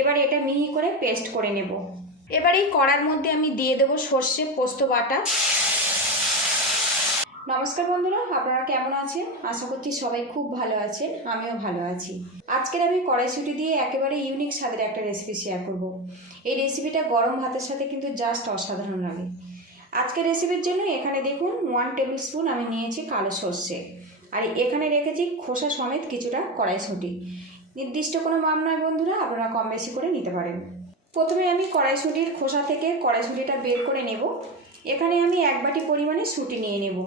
এবার এটা মিহি করে পেস্ট করে নেব। এবার এই কড়ার মধ্যে আমি দিয়ে দেবো সর্ষে পোস্ত বাটা। নমস্কার বন্ধুরা, আপনারা কেমন আছেন? আশা করছি সবাই খুব ভালো আছেন, আমিও ভালো আছি। আজকের আমি কড়াইশুঁটি দিয়ে একেবারে ইউনিক স্বাদের একটা রেসিপি শেয়ার করব। এই রেসিপিটা গরম ভাতের সাথে কিন্তু জাস্ট অসাধারণ লাগে। আজকের রেসিপির জন্য এখানে দেখুন 1 টেবিল স্পুন আমি নিয়েছি কালো সর্ষে, আর এখানে রেখেছি খোসা সমেত কিছুটা কড়াইশুঁটি। নির্দিষ্ট কোনো মাপ নয় বন্ধুরা, আপনারা কম বেশি করে নিতে পারেন। প্রথমে আমি কড়াইশুঁটির খোসা থেকে কড়াইশুঁটিটা বের করে নেব। এখানে আমি 1 বাটি পরিমাণে শুঁটি নিয়ে নেব।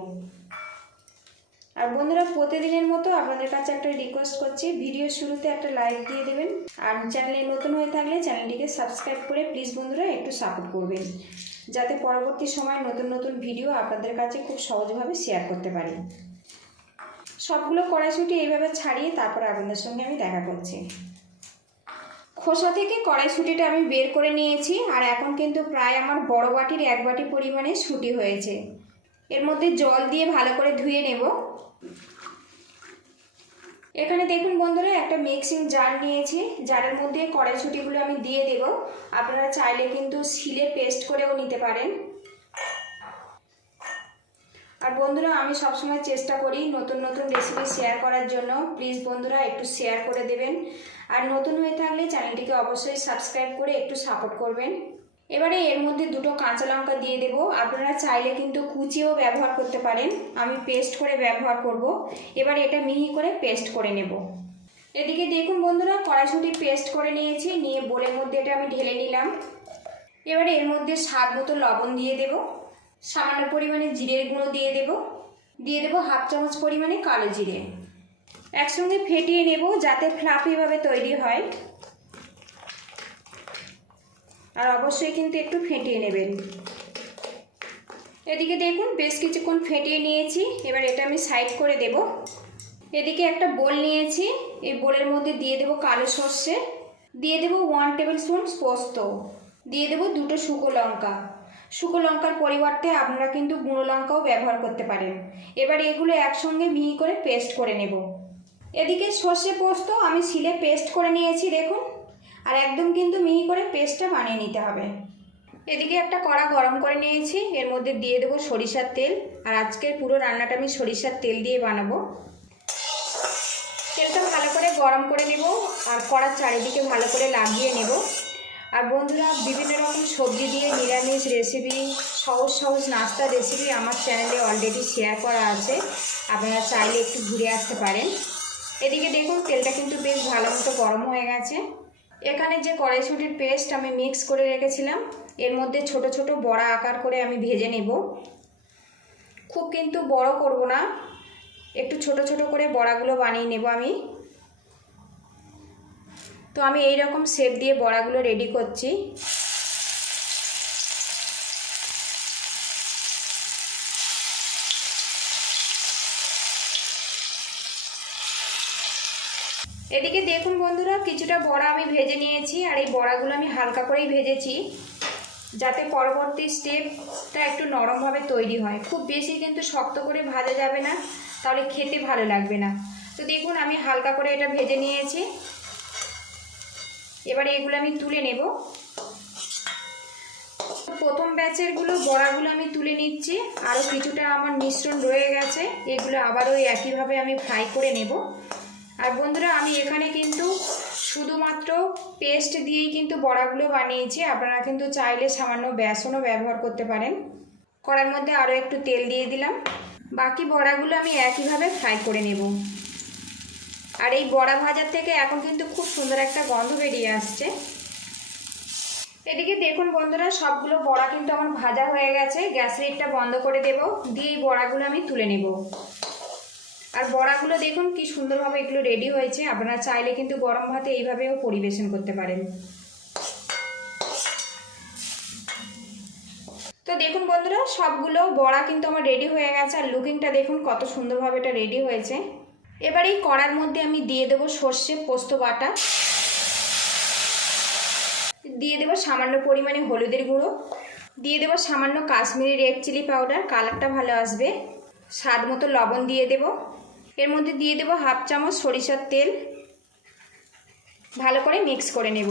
আর বন্ধুরা, প্রতিদিনের মতো আপনাদের কাছে একটা রিকোয়েস্ট করছি, ভিডিও শুরুতে একটা লাইক দিয়ে দেবেন, আর চ্যানেলে নতুন হয়ে থাকলে চ্যানেলটিকে সাবস্ক্রাইব করে প্লিজ বন্ধুরা একটু সাপোর্ট করবেন, যাতে পরবর্তী সময় নতুন নতুন ভিডিও আপনাদের কাছে খুব সহজভাবে শেয়ার করতে পারি। সবগুলো কড়াইশুঁটি এইভাবে ছাড়িয়ে তারপর আপনাদের সঙ্গে আমি দেখা করছি। খোসা থেকে কড়াইশুঁটিটা আমি বের করে নিয়েছি, আর এখন কিন্তু প্রায় আমার বড় বাটির 1 বাটি পরিমাণে শুঁটি হয়েছে। এর মধ্যে জল দিয়ে ভালো করে ধুয়ে নেব। এখানে দেখুন বন্ধুরা, একটা মিক্সিং জার নিয়েছি, জারের মধ্যে কড়াইশুঁটিগুলো আমি দিয়ে দেব। আপনারা চাইলে কিন্তু শিলে পেস্ট করেও নিতে পারেন। আর বন্ধুরা, আমি সবসময় চেষ্টা করি নতুন নতুন রেসিপি শেয়ার করার জন্য। প্লিজ বন্ধুরা একটু শেয়ার করে দেবেন, আর নতুন হয়ে থাকলে চ্যানেলটিকে অবশ্যই সাবস্ক্রাইব করে একটু সাপোর্ট করবেন। এবারে এর মধ্যে 2টো কাঁচা লঙ্কা দিয়ে দেব। আপনারা চাইলে কিন্তু কুচিও ব্যবহার করতে পারেন, আমি পেস্ট করে ব্যবহার করব। এবার এটা মিহি করে পেস্ট করে নেব। এদিকে দেখুন বন্ধুরা, কড়াইশুঁটি পেস্ট করে নিয়েছি, নিয়ে বোলের মধ্যে এটা আমি ঢেলে নিলাম। এবারে এর মধ্যে স্বাদ মতো লবণ দিয়ে দেব, সামান্য পরিমাণে জিরের গুঁড়ো দিয়ে দেব 1/2 চামচ পরিমাণে কালো জিরে। একসঙ্গে ফেটিয়ে নেব যাতে ফ্লাফিভাবে তৈরি হয়, আর অবশ্যই কিন্তু একটু ফেটিয়ে নেবেন। এদিকে দেখুন বেশ কিছুক্ষণ ফেটিয়ে নিয়েছি, এবার এটা আমি সাইড করে দেব। এদিকে একটা বোল নিয়েছি, এই বোলের মধ্যে দিয়ে দেব কালো সর্ষে, দিয়ে দেব 1 টেবিল স্পুন পোস্ত, দিয়ে দেব 2টো শুকনো লঙ্কা। শুকনো লঙ্কার পরিবর্তে আপনারা কিন্তু গুঁড়ো লঙ্কাও ব্যবহার করতে পারেন। এবার এগুলো একসঙ্গে মিহি করে পেস্ট করে নেব। এদিকে সর্ষে পোস্ত আমি শিলে পেস্ট করে নিয়েছি দেখুন, আর একদম কিন্তু মিহি করে পেস্টটা বানিয়ে নিতে হবে। এদিকে একটা কড়া গরম করে নিয়েছি, এর মধ্যে দিয়ে দেবো সরিষার তেল, আর আজকের পুরো রান্নাটা আমি সরিষার তেল দিয়ে বানাবো। তেলটা ভালো করে গরম করে নেব, আর কড়ার চারিদিকে ভালো করে লাগিয়ে নেব। আর বন্ধুরা, বিভিন্ন রকম সবজি দিয়ে নিরামিষ রেসিপি, সহজ সহজ নাস্তার রেসিপি আমার চ্যানেলে অলরেডি শেয়ার করা আছে, আপনারা চাইলে একটু ঘুরে আসতে পারেন। এদিকে দেখুন তেলটা কিন্তু বেশ ভালো মতো গরম হয়ে গেছে। এখানে যে কড়াইশুঁটির পেস্ট আমি মিক্স করে রেখেছিলাম, এর মধ্যে ছোট ছোট বড়া আকার করে আমি ভেজে নেব। খুব কিন্তু বড় করব না, একটু ছোট ছোট করে বড়াগুলো বানিয়ে নেব আমি। তো আমি এই রকম শেপ দিয়ে বড়াগুলো রেডি করছি। এদিকে দেখুন বন্ধুরা, কিছুটা বড়া আমি ভেজে নিয়েছি, আর এই বড়াগুলো আমি হালকা করেই ভেজেছি, যাতে পরবর্তী স্টেপটা একটু নরমভাবে তৈরি হয়। খুব বেশি কিন্তু শক্ত করে ভাজা যাবে না, তাহলে খেতে ভালো লাগবে না। তো দেখুন আমি হালকা করে এটা ভেজে নিয়েছি। এবারে এগুলো আমি তুলে নেব। প্রথম ব্যাচেরগুলো বড়াগুলো আমি তুলে নিচ্ছি, আরও কিছুটা আমার মিশ্রণ রয়ে গেছে, এগুলো আবারও একইভাবে আমি ফ্রাই করে নেব। আর বন্ধুরা, আমি এখানে কিন্তু শুধুমাত্র পেস্ট দিয়েই কিন্তু বড়াগুলো বানিয়েছি, আপনারা কিন্তু চাইলে সামান্য বেসনও ব্যবহার করতে পারেন। কড়ার মধ্যে আরও একটু তেল দিয়ে দিলাম, বাকি বড়াগুলো আমি একইভাবে ফ্রাই করে নেব। আর এই বড়া ভাজার থেকে এখন কিন্তু খুব সুন্দর একটা গন্ধ বেরিয়ে আসছে। এদিকে দেখুন বন্ধুরা, সবগুলো বড়া কিন্তু আমার ভাজা হয়ে গেছে, গ্যাস রেটটা বন্ধ করে দেব, দিয়ে এই বড়াগুলো আমি তুলে নেব। আর বড়াগুলো দেখুন কি সুন্দরভাবে এগুলো রেডি হয়েছে, আপনারা চাইলে কিন্তু গরম ভাতে এইভাবেও পরিবেশন করতে পারেন। তো দেখুন বন্ধুরা, সবগুলো বড়া কিন্তু আমার রেডি হয়ে গেছে, আর লুকিংটা দেখুন কত সুন্দরভাবে এটা রেডি হয়েছে। এবার এই কড়ার মধ্যে আমি দিয়ে দেবো সর্ষে পোস্ত বাটা, দিয়ে দেবো সামান্য পরিমাণে হলুদের গুঁড়ো, দিয়ে দেবো সামান্য কাশ্মীরি রেড চিলি পাউডার, কালারটা ভালো আসবে, স্বাদ মতো লবণ দিয়ে দেব। এর মধ্যে দিয়ে দেবো 1/2 চামচ সরিষার তেল, ভালো করে মিক্স করে নেব।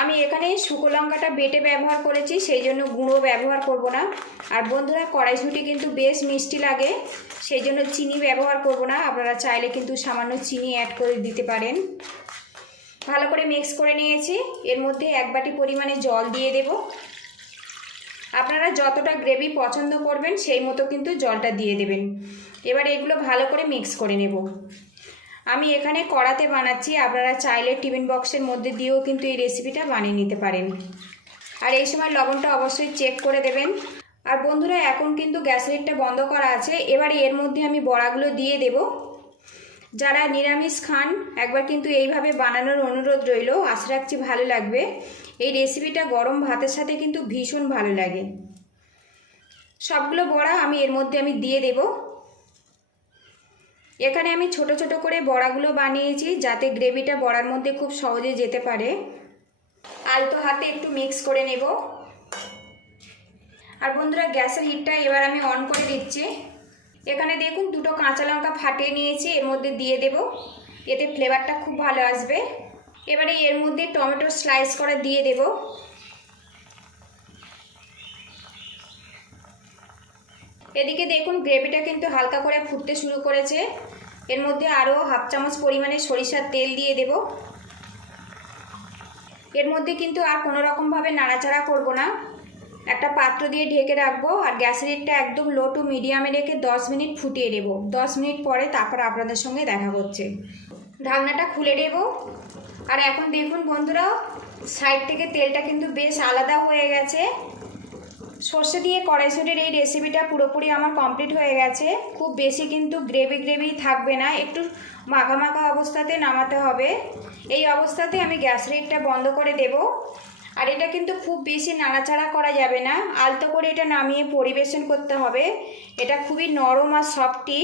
আমি এখানে শুকনো লঙ্কাটা বেটে ব্যবহার করেছি, সেই জন্য গুঁড়ো ব্যবহার করব না। আর বন্ধুরা, কড়াইশুঁটি কিন্তু বেশ মিষ্টি লাগে, সেই জন্য চিনি ব্যবহার করব না। আপনারা চাইলে কিন্তু সামান্য চিনি অ্যাড করে দিতে পারেন। ভালো করে মিক্স করে নিয়েছি। এর মধ্যে 1 বাটি পরিমাণে জল দিয়ে দেব। আপনারা যতটা গ্রেভি পছন্দ করবেন সেই মতো কিন্তু জলটা দিয়ে দেবেন। এবার এগুলো ভালো করে মিক্স করে নেব। আমি এখানে কড়াতে বানাচ্ছি, আপনারা চাইলে টিফিন বক্সের মধ্যে দিয়েও কিন্তু এই রেসিপিটা বানিয়ে নিতে পারেন। আর এই সময় লবণটা অবশ্যই চেক করে দেবেন। আর বন্ধুরা, এখন কিন্তু গ্যাসের হিটটা বন্ধ করা আছে। এবারে এর মধ্যে আমি বড়াগুলো দিয়ে দেব। যারা নিরামিষ খান একবার কিন্তু এইভাবে বানানোর অনুরোধ রইল। আশা রাখছি ভালো লাগবে। এই রেসিপিটা গরম ভাতের সাথে কিন্তু ভীষণ ভালো লাগে। সবগুলো বড়া আমি এর মধ্যে দিয়ে দেব। এখানে আমি ছোট ছোট করে বড়াগুলো বানিয়েছি, যাতে গ্রেভিটা বড়ার মধ্যে খুব সহজে যেতে পারে। আলতো হাতে একটু মিক্স করে নেব। আর বন্ধুরা, গ্যাসের হিটটা এবার আমি অন করে দিচ্ছি। এখানে দেখুন 2টো কাঁচা লঙ্কা ফাটিয়ে নিয়েছি, এর মধ্যে দিয়ে দেব। এতে ফ্লেভারটা খুব ভালো আসবে। এবারে এর মধ্যে টমেটো স্লাইস করে দিয়ে দেব। এদিকে দেখুন গ্রেভিটা কিন্তু হালকা করে ফুটতে শুরু করেছে। এর মধ্যে আরও 1/2 চামচ পরিমাণে সরিষার তেল দিয়ে দেব। এর মধ্যে কিন্তু আর কোনো রকমভাবে নাড়াচাড়া করব না। একটা পাত্র দিয়ে ঢেকে রাখবো। আর গ্যাসের হিটটা একদম লো টু মিডিয়ামে রেখে 10 মিনিট ফুটিয়ে নেব। 10 মিনিট পরে তারপর আপনাদের সঙ্গে দেখা করছে। ঢাকনাটা খুলে নেব। আর এখন দেখুন বন্ধুরা, সাইড থেকে তেলটা কিন্তু বেশ আলাদা হয়ে গেছে। সর্ষে দিয়ে কড়াইশুঁটির এই রেসিপিটা পুরোপুরি আমার কমপ্লিট হয়ে গেছে। খুব বেশি কিন্তু গ্রেভি থাকবে না, একটু মাখা মাখা অবস্থাতে নামাতে হবে। এই অবস্থাতে আমি গ্যাসের হিটটা বন্ধ করে দেব। আর এটা কিন্তু খুব বেশি নাড়াচাড়া করা যাবে না, আলতো করে এটা নামিয়ে পরিবেশন করতে হবে। এটা খুবই নরম আর সফটি।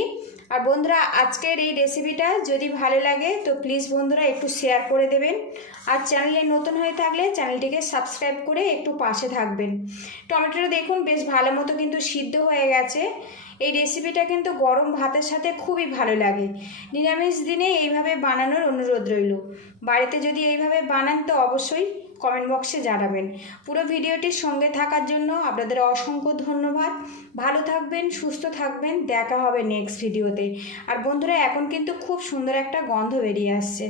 আর বন্ধুরা, আজকের এই রেসিপিটা যদি ভালো লাগে তো প্লিজ বন্ধুরা একটু শেয়ার করে দেবেন। আর চ্যানেলে নতুন হয়ে থাকলে চ্যানেলটিকে সাবস্ক্রাইব করে একটু পাশে থাকবেন। টমেটোটা দেখুন বেশ ভালো মতো কিন্তু সিদ্ধ হয়ে গেছে। এই রেসিপিটা কিন্তু গরম ভাতের সাথে খুবই ভালো লাগে। নিরামিষ দিনে এইভাবে বানানোর অনুরোধ রইল। বাড়িতে যদি এইভাবে বানান তো অবশ্যই কমেন্ট বক্সে জানাবেন। পুরো ভিডিওটির সঙ্গে থাকার জন্য আপনাদের অসংখ্য ধন্যবাদ। ভালো থাকবেন, সুস্থ থাকবেন। দেখা হবে নেক্সট ভিডিওতে। আর বন্ধুরা, এখন কিন্তু খুব সুন্দর একটা গন্ধ বেরিয়ে আসছে।